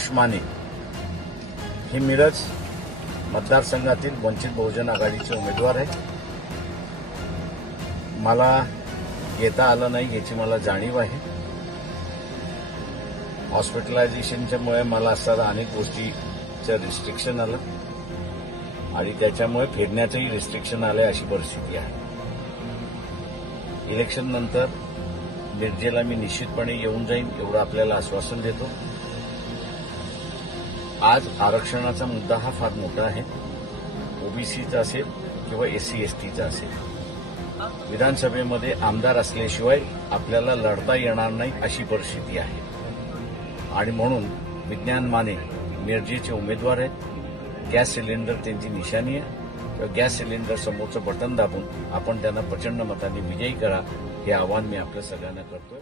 प्रकाश माने हे मिरज मतदारसंघातील वंचित बहुजन आघाडीचे उमेदवार आहेत। मला येता आलं नाही याची मला जाणीव आहे। हॉस्पिटलायझेशनच्यामुळे मला असताना अनेक गोष्टीचं रिस्ट्रिक्शन आलं आणि त्याच्यामुळे फिरण्याचंही रिस्ट्रिक्शन आलं अशी परिस्थिती आहे। इलेक्शन नंतर मिरजेला मी निश्चितपणे येऊन जाईन एवढं आपल्याला आश्वासन देतो। आज आरक्षणाचा मुद्दा हा फार मोठा आहे। ओबीसीचा असेल किंवा एससी एसटीचा असेल, विधानसभेमध्ये आमदार असल्याशिवाय आपल्याला लढता येणार नाही अशी परिस्थिती आहे आणि म्हणून विज्ञान माने मिरजेचे उमेदवार आहेत। गॅस सिलेंडर त्यांची निशाणी आहे। तर गॅस सिलेंडर समोरचं बटन दाबून आपण त्यांना प्रचंड मताने विजयी करा हे आवाहन मी आपल्या सगळ्यांना करतोय।